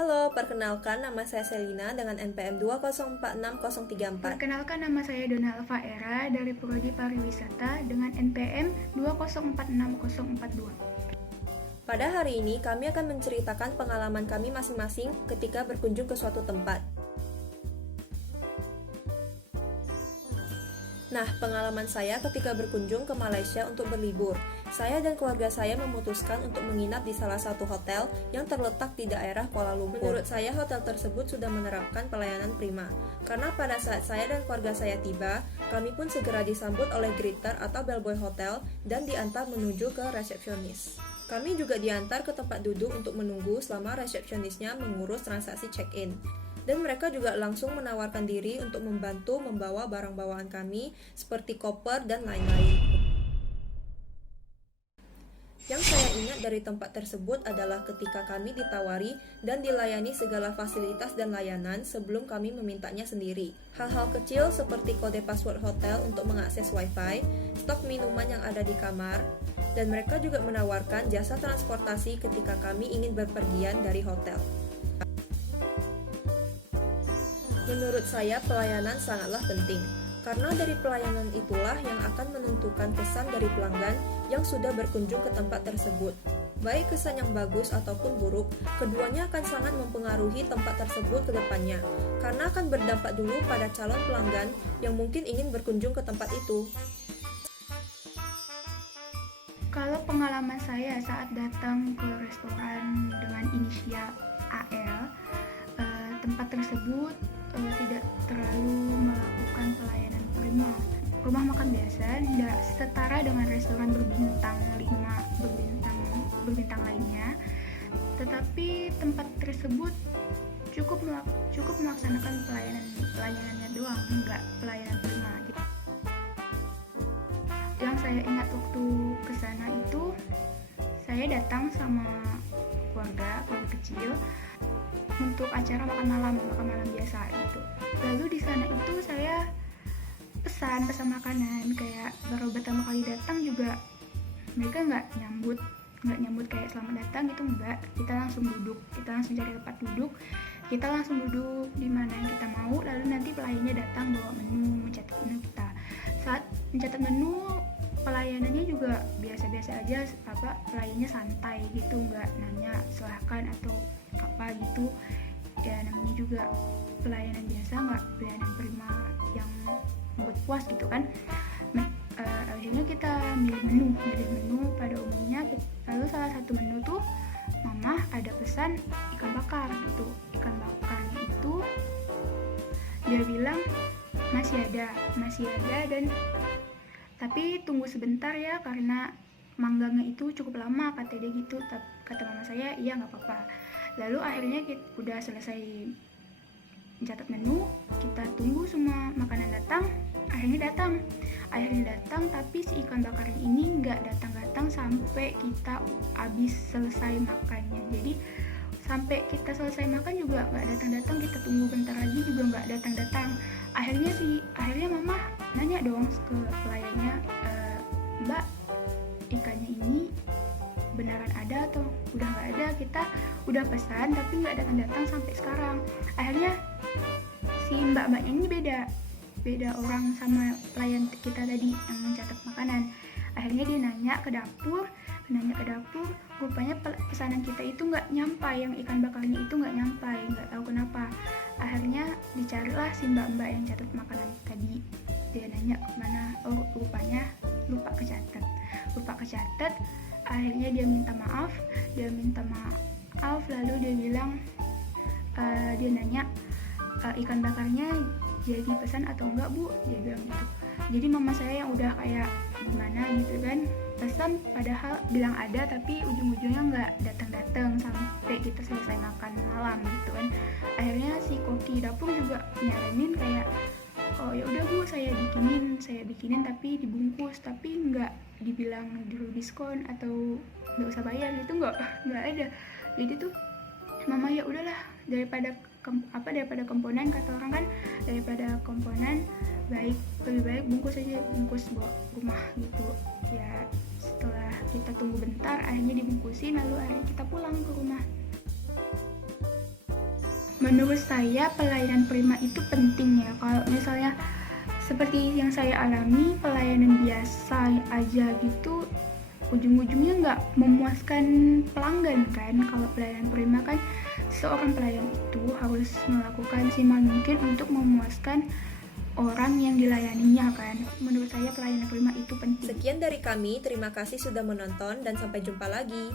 Halo, perkenalkan nama saya Selina dengan NPM 2046034. Perkenalkan, nama saya Dona Alfa Era dari Prodi Pariwisata dengan NPM 2046042. Pada hari ini, kami akan menceritakan pengalaman kami masing-masing ketika berkunjung ke suatu tempat. Nah, pengalaman saya ketika berkunjung ke Malaysia untuk berlibur. Saya dan keluarga saya memutuskan untuk menginap di salah satu hotel yang terletak di daerah Kuala Lumpur. Menurut saya, hotel tersebut sudah menerapkan pelayanan prima. Karena pada saat saya dan keluarga saya tiba, kami pun segera disambut oleh greeter atau bellboy hotel dan diantar menuju ke resepsionis. Kami juga diantar ke tempat duduk untuk menunggu selama resepsionisnya mengurus transaksi check-in. Dan mereka juga langsung menawarkan diri untuk membantu membawa barang bawaan kami seperti koper dan lain-lain. Yang saya ingat dari tempat tersebut adalah ketika kami ditawari dan dilayani segala fasilitas dan layanan sebelum kami memintanya sendiri. Hal-hal kecil seperti kode password hotel untuk mengakses wifi, stok minuman yang ada di kamar, dan mereka juga menawarkan jasa transportasi ketika kami ingin berpergian dari hotel. Menurut saya, pelayanan sangatlah penting, karena dari pelayanan itulah yang akan menentukan kesan dari pelanggan yang sudah berkunjung ke tempat tersebut. Baik kesan yang bagus ataupun buruk, keduanya akan sangat mempengaruhi tempat tersebut ke depannya, karena akan berdampak dulu pada calon pelanggan yang mungkin ingin berkunjung ke tempat itu. Kalau pengalaman saya saat datang ke restoran dengan inisial AL, tempat tersebut tidak terlalu melakukan pelayanan prima. Rumah makan biasa tidak setara dengan restoran berbintang 5, berbintang lainnya. Tetapi tempat tersebut cukup melaksanakan pelayanannya doang, enggak pelayanan prima. Yang saya ingat waktu kesana itu, saya datang sama keluarga kecil untuk acara makan malam biasa gitu. Lalu di sana itu saya pesan makanan, kayak baru pertama kali datang juga mereka nggak nyambut kayak selamat datang gitu, enggak. Kita langsung cari tempat duduk, kita langsung duduk di mana yang kita mau, lalu nanti pelayannya datang bawa menu, mencatat menu kita. Saat mencatat menu, pelayanannya juga biasa-biasa aja, pelayannya santai gitu, nggak nanya silahkan atau apa gitu ya, namanya juga pelayanan biasa, nggak pelayanan prima yang membuat puas gitu kan. Akhirnya kita milih menu pada umumnya. Lalu salah satu menu tuh mama ada pesan ikan bakar gitu. Ikan bakar itu dia bilang masih ada dan tapi tunggu sebentar ya karena manggangnya itu cukup lama, kata dia gitu. Kata mama saya, iya nggak apa-apa. Lalu akhirnya kita udah selesai mencatat menu, kita tunggu semua makanan datang. Akhirnya datang, tapi si ikan bakarnya ini nggak datang sampai kita habis selesai makannya. Jadi sampai kita selesai makan juga nggak datang, kita tunggu bentar lagi juga nggak datang. Akhirnya mama nanya dong ke pelayannya, Mbak, ikannya ini beneran ada atau udah nggak ada? Kita udah pesan tapi nggak datang sampai sekarang. Akhirnya si mbaknya ini beda orang sama pelayan kita tadi yang mencatat makanan. Akhirnya dia nanya ke dapur, rupanya pesanan kita itu nggak nyampai, yang ikan bakarnya itu nggak nyampai, nggak tahu kenapa. Akhirnya dicarilah si mbak yang catat makanan tadi. Dia nanya kemana, oh rupanya lupa kecatat. Akhirnya dia minta maaf, lalu dia bilang, dia nanya, ikan bakarnya jadi pesan atau enggak bu, dia bilang gitu. Jadi mama saya yang udah kayak gimana gitu kan, pesan padahal bilang ada tapi ujung-ujungnya nggak datang sampai kita selesai makan malam gitu kan. Akhirnya si koki dapur juga nyaranin kayak, oh ya udah bu, saya bikinin tapi dibungkus, tapi nggak dibilang dulu diskon atau nggak usah bayar gitu, nggak ada. Jadi tuh mama ya udahlah, daripada komponen, kata orang kan, daripada komponen lebih baik bungkus bawa rumah gitu ya. Setelah kita tunggu bentar, akhirnya dibungkusin, lalu akhirnya kita pulang ke rumah. Menurut saya pelayanan prima itu penting ya. Kalau misalnya seperti yang saya alami, pelayanan biasa aja gitu ujung-ujungnya nggak memuaskan pelanggan kan. Kalau pelayanan prima kan seorang pelayan itu harus melakukan semaksimal mungkin untuk memuaskan orang yang dilayaninya kan. Menurut saya pelayanan prima itu penting. Sekian dari kami, terima kasih sudah menonton dan sampai jumpa lagi.